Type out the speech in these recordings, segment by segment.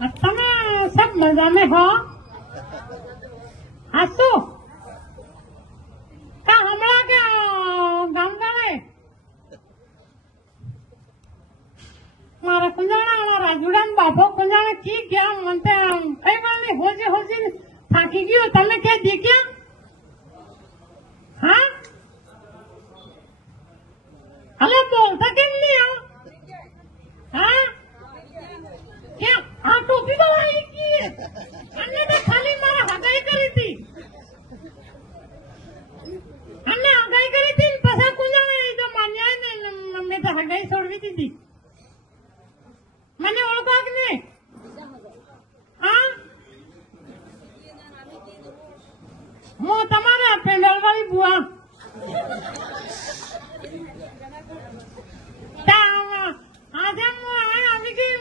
તમે સબ મજા में हो? હાસુ કા હમણાં કે ગામ ગાળે મારા કુંજાણા રાજુડાન બાપો કુંજાણા કી ગયા મને કઈ વાળી હોજી હોજી થાકી ગયો તમે કે દીખ્યા હા અલે બોલતા કેમ નહીં આવો હા ક્યાં આ ટોપી તો આવી ગઈ અને તો ખાલી મારા હગાઈ કરી હતી અને હગાઈ કરી હતી પછી કુંજાણા જો માન્યા ને મેં તો હગાઈ છોડવી દીધી મને ઓળખો કે નહીં હા હું તમારા પેંડલવાળી બુઆ આજે હું આવી ગઈ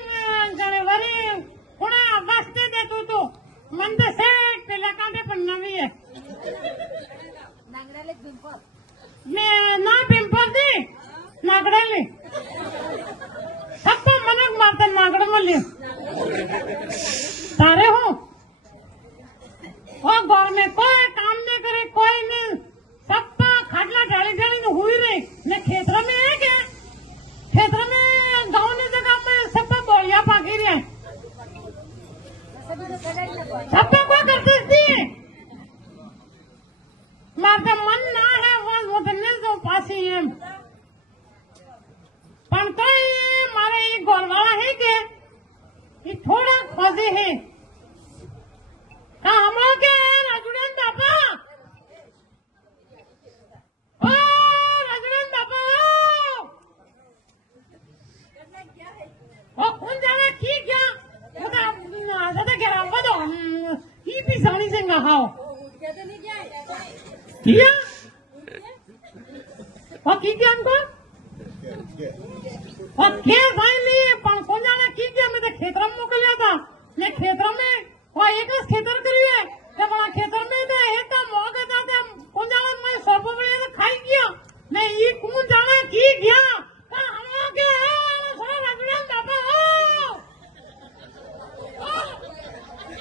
વળી કોણા વાસ્તે દેતો હતો મને તો શેઠ પેલા કાંઠે પણ નવી મેં ના પિંપલ દી નાગડેલી સપ્પા મને મારતા નાગડ મળ્યું તારે હું ઘર में कोई काम नहीं करे कोई नहीं सप्पा खाटला ढाली ढाली ने हुई रही ने क्षेत्र में है क्या क्षेत्र में गाँव ने जगह में सप्पा बोलिया पाकी रहे सप्पा को करते थी मारता मन ना है वो धन्य जो पासी है पण तो मारे ये गोलवाला है के ये थोड़ा खोजे है हम लोग के राजुड़न बापा ओ राजुड़न बापा ओ कौन जाने की क्या दादा क्या बदो ये भी सानी से नहाओ क्या वो की क्या हमको वो क्या भाई नहीं पण कौन जाने की क्या मैं तो खेतर में मोकलिया था मैं खेतर में वो एक खेतर करी है जब वहाँ खेतर में तो एक का मौका जाते कौन जाना मैं सोपो में तो खाई गया मैं ये कौन जाना की गया हम लोग के सारा राजुड़न बापा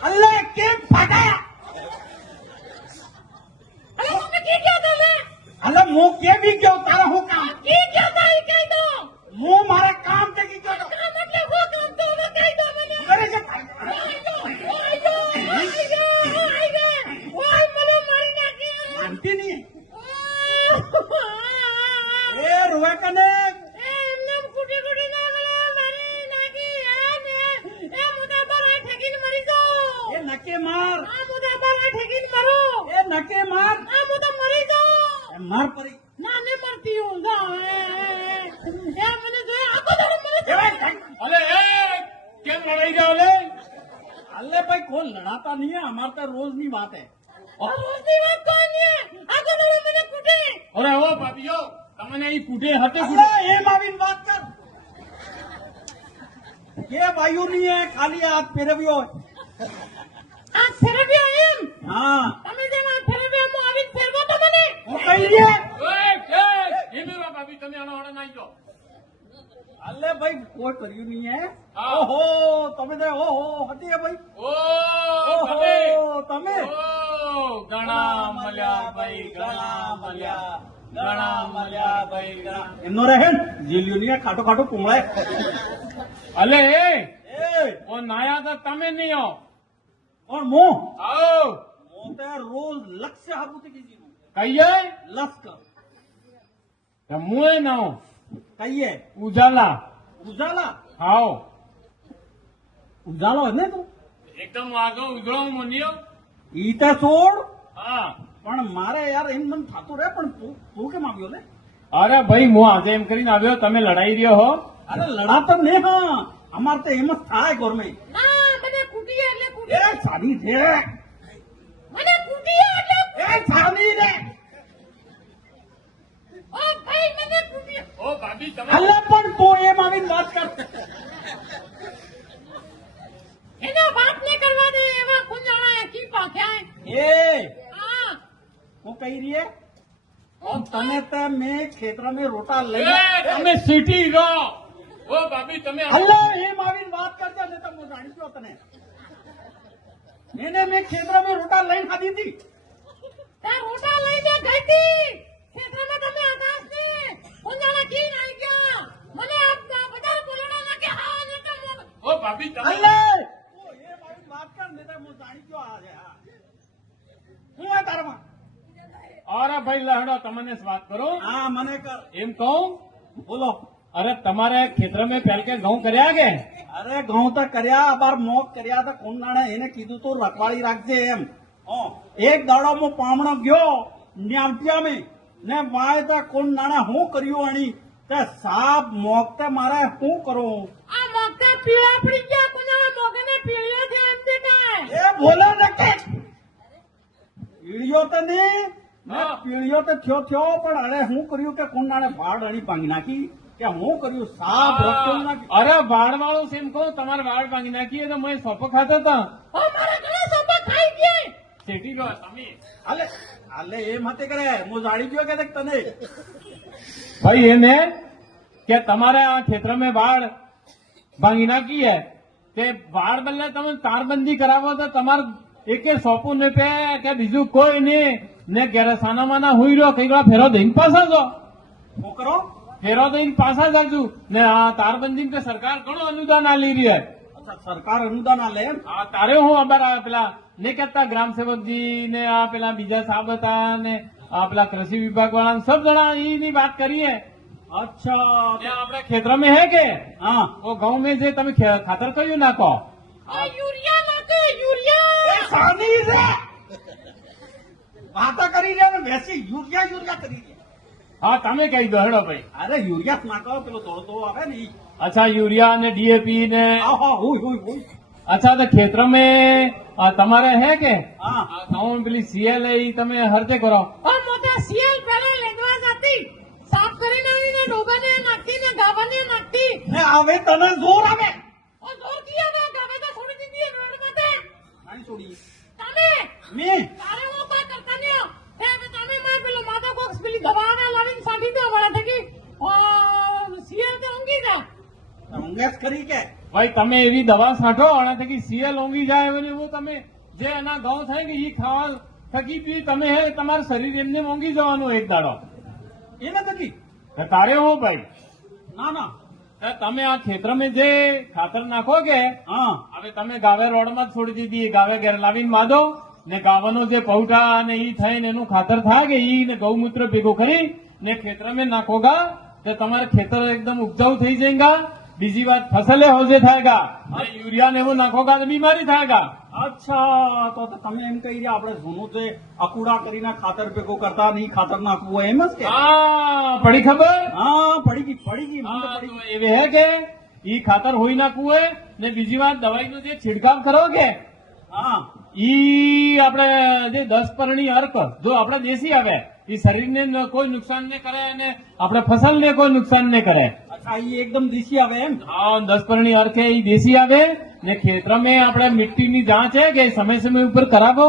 अल्लाह के फटाया अरे तुमने की क्या था ले अल्लाह मुंह के भी क्यों तारा हो काम की क्या था ये कह दो मुंह मारा काम के की क्यों काम मतलब वो काम तो वो कह दो मैंने करे से मानती नहीं है ए रुआ कने नके मार ए नके मार मार परी ના ને મરતી હું મને જોયા આખો દાડો મને अरे क्या लड़ाई जाओ ले अल्ले भाई कौन लड़ाता नहीं है हमारे तो रोज की बात है રોજની વાત કોઈ નહીં આખો દાડો મને કૂટે अरे ओ भाभीओ तमने ई कूटे हटे कूटे ए माविन बात कर ये वायु नहीं है खाली हाथ फेरव्यो આ ફેરવ્યો એમ हाँ તમે જેમ આ ફેરવ્યો હું આવી ફેરવો તો મને वो कही है ये मेरा भाभी तमे आना होड़ा नहीं जो अल्ले भाई कोई कर्यु नहीं है हाँ। ओहो तमे दे ओहो हटी है भाई ओ भाभी ओहो तमे ओ गणा मल्या भाई गणा मल्या भाई गणा એમનો રહે જીલ્યું નહીં ખાટો ખાટો કુમળાય अले એ वो नाया तो तमे नहीं हो और मुंह आओ मुंह ते रोज लक्ष्य हाबुती कीजिए कहिए लस्कर मुए ना हो कहिए उजाला उजाला आओ उजालो है ने तू एकदम आगो उजळो मोनियो ઈ તે છોડ हाँ પણ મારે યાર એમ મન થાતું રહે પણ તું કેમ આવ્યો લે अरे भाई मु આજે એમ કરીને આવ્યો તમે લડાઈ રહ્યો હો અરે લડાતો ને હા અમાર તો એમ જ થાય ગોરમે ના મને કૂટી એટલે એ કૂટી સાડી છે મને કૂટી એટલે એ સાડી રે ઓ ભાઈ મને કૂટી ओ भाभी तमे અલ્લા પણ તું એમ આવીને વાત કર એના વાત ને કરવા દે એવા કુંજાણા કી પાછા એ હા હું કહી રહી है और तने ते मैं खेतरा में रोटा लई તમે સિટી રહો ઓ ભાભી તમે અલ્લે એમ આવીને વાત કરજે ને તો હું જાણી ગયો તને. એને મેં ખેતરમાં રોટા લઈને ખાધી હતી. તે રોટા લઈને ગઈ હતી ખેતરમાં તમે આકાશ ને કુંજાના કી નાઈ ગયા મને આ બધા બોલણા ના કે હા ને તો ઓ ભાભી તમે અલ્લે ઓ એમ આવીને વાત કર ને તો હું જાણી ગયો આજે. હા હું આ તારમાં અરે ભાઈ લહડો તમને જ વાત કરો હા મને કર એમ કહું બોલો. અરે તમારે ખેતરમાં પહેલ કે ઘઉં કર્યા કે અરે ઘઉં તો કર્યા બાર મોક કર્યા તો કોણ નાણે એને કીધું તું રખવાડી રાખજે એમ. એક દાડો હું પામણો ગયો ન્યાવટિયા મેં ને વાય તો કોણ નાણે હું કર્યું અણી તે સાપ મોક તે મારે શું કરું. આ મગતા પીળા પડી ગયા કુંજાના મોગને પીળિયા છે એમ દેખાય એ બોલે ને કે પીળિયો તો ને હા. પીળિયો તો થયો પણ અરે હું કર્યું કે કોણ નાણે વાડ અણી ભાંગી નાખી કે હું કર્યું સાપ રખતો નાખી. અરે વાળ વાળું સેમ કહું તમારે વાળ ભાંગી નાખીએ તો મેં સોપો ખાતો હતા ઓ મારા ઘણા સોપા ખાઈ ગયા શેઠી ગયો તમે હાલે હાલે એમ હતી કરે હું જાણી ગયો કે તને ભાઈ એને કે તમારે આ ખેતરમાં વાળ ભાંગી નાખીએ તે વાળ બદલે તમે તારબંધી કરાવો તો તમારે એકે સોપું ને પે કે બીજું કોઈ નહીં ને ઘેરે સાનામાં ના હુઈ રહ્યો કઈ ફેરો દઈને પાછા જો હું કરો ફેરો દઈને પાછા જાજુ ને આ તારબંધી કે સરકાર ઘણું અનુદાન આલી રહી હે અચ્છા સરકાર અનુદાન આલે એમ. આ તારે હું અબર આ પેલા ને કહેતા ગ્રામ સેવકજી ને આ પેલા બીજા સાહેબ હતા ને આ પેલા કૃષિ વિભાગ વાળા સબ જણા એની વાત કરીએ અચ્છા ત્યાં આપણે ખેતરમાં હે કે હા ઓ ઘઉં મેં જે તમે ખાતર કયું નાખો આ યુરિયા નાખે યુરિયા એ સાની રે વાતો કરી રે ને બેસી યુરિયા કરી રે. હા તમે કહી દો હેડો ભાઈ અરે યુરિયા જ નાખો પેલો દોડતો આવે ને ઈ. અચ્છા યુરિયા ને ડીએપી ને આહા હોય અચ્છા તો ખેતરમાં તમારે હે કે હા આ ઘઉં પેલી સીએલ તમે હરતે કરો ઓ મોટા સિયાલ પેલો લેવા જતી સાફ કરીને આવીને ડોબાને નાખતી ને ગાવાને નાખતી ને હવે તને જોર આવે ઓ જોર કિયા ને ગાવે તો છોડી દીધી રોડ માથે આઈ છોડી તમે મે તારે હું કોઈ કરતા નહીં હે હવે તમે માં પેલો માધા બોક્સ પેલી દવાના લાવીને સાંભી દો વળા થકી સિયાલ તો ઊંઘી જા ઊંઘેસ કરી કે ભાઈ તમે એવી દવા છાંટો અને થકી સીએલ ઊંઘી જાય અને એવું તમે જે એના ઘઉં થાય કે એ ખાવા થકી બી તમે હે તમારું શરીર એમને ઊંઘી જવાનું એક દાડો એ નથી તો તારે હો ભાઈ ના ના તો તમે આ ખેતરમાં જે ખાતર નાખો કે હા હવે તમે ગાવે રોડમાં જ છોડી દીધી ગાવે ઘેર લાવીને બાંધો ને ગાવાનો જે પૌટા અને ઈ થઈને એનું ખાતર થાય કે ઈ ને ગૌમૂત્ર ભેગું કરી ને ખેતરમાં નાખોગા તો તમારે ખેતર એકદમ ઉપજાઉ થઈ જાયગા બીજી વાત ફસલે હોજે થાયગા ને યુરિયા ને એવું નાખોગા તો બીમારી થાયગા અચ્છા તો તમે એમ કહી રહ્યા આપણે જૂનું જે અકુડા કરીને ખાતર ભેગું કરતા નહીં ખાતર નાખવું હોય એમ જ કે હા પડી ખબર હા પડી ગઈ મને તો હા, પડી તો ગઈ. એવી હે કે ઈ ખાતર હોઈ નાખવું હોય ને બીજી વાત દવાઈનો જે છિડકાવ કરો કે હા ઈ આપણે જે 10 પરણી અર્ક જો આપણે દેશી આવે એ શરીરને કોઈ નુકસાન ન કરે અને આપણે ફસલને કોઈ નુકસાન ન કરે અચ્છા એ એકદમ દેશી આવે એમ હા 10 પરણી અર્ક એ દેશી આવે ને ખેતરમાં આપણે મિટ્ટીની જાંચ है કે સમય સમય ઉપર કરાવો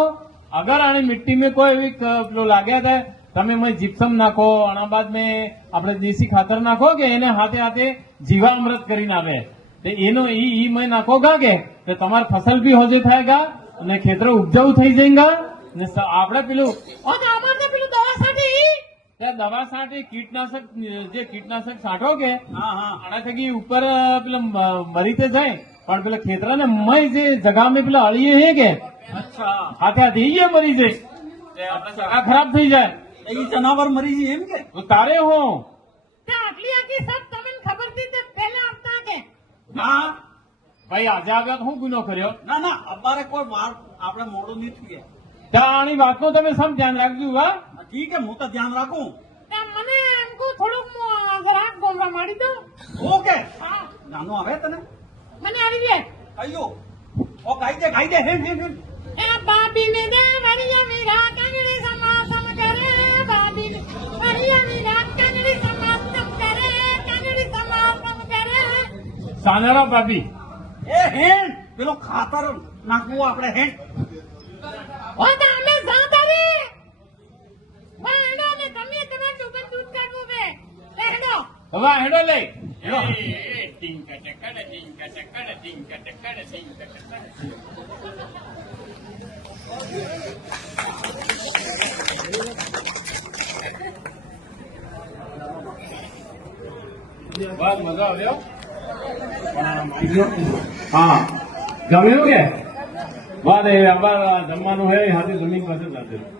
અગર આને મિट्टी में કોઈ એવી પેલો લાગ્યા થાય તમે મેં જીપ્સમ નાખો આના બાદ મેં આપણે દેશી ખાતર નાખો કે એને હાથે હાથે જીવામૃત કરીને આવે તો એનો ઈ મેં નાખોગા કે તો તમારી ફસલ બી હોજે થાયગા અને ખેતર ઉપજાઉ થઈ જાયગા ને આપણે પેલું ઓ તો અમાર તો પેલું દવા સાટી ત્યાં દવા છાંટે કીટનાશક જે કીટનાશક છાંટો કે હા હા આના થકી ઉપર પેલા મરી તો જાય પણ પેલા ખેતરાને મય જે જગા મેં પેલા અળીએ હે કે અચ્છા હાથે હાથે ઈ મરી જાય તે આપણે જગા ખરાબ થઈ જાય એ જનાવર મરી જાય એમ કે તો તારે હું તે આટલી આખી સબ તમને ખબર હતી તે પહેલા આપતા કે હા ભાઈ આજે આવ્યા તો હું ગુનો કર્યો ના ના અમારે કોઈ વાર આપણે મોડું નહીં થયું ત્યાં આની વાતનું તમે સમ ધ્યાન રાખજો હા ઠીક હે હું તો ધ્યાન રાખું તે મને એમ કો થોડુંક જરાક ગોમવા મારી દો ઓકે હા નાનું આવે તને મને આવી જાય કયો ઓ ગાઈ દે હેમ એ બાબીને દે વરિયા મીરા કાંગડી સમાસમ કરે બાબીને વરિયા મીરા કાંગડી સમાસમ કરે કાંગડી સમાસમ કરે સાનેરા ભાભી એ હેન પેલો ખાતર નાખવું આપણે હેન ઓ તો અમે જાતા રે વાંડો ને તમે તમાર દુકાન દૂધ કાઢવું બે લેડો હવે હેડો લઈ હેડો. ટીંક ટકડ ટીંક ટકડ ટીંક ટકડ ટીંક ટકડ બસ મજા આવ્યો હા ગમ્યું કે વાહ એ આભાર જમવાનું હે હાથી જમીન પાસે નથી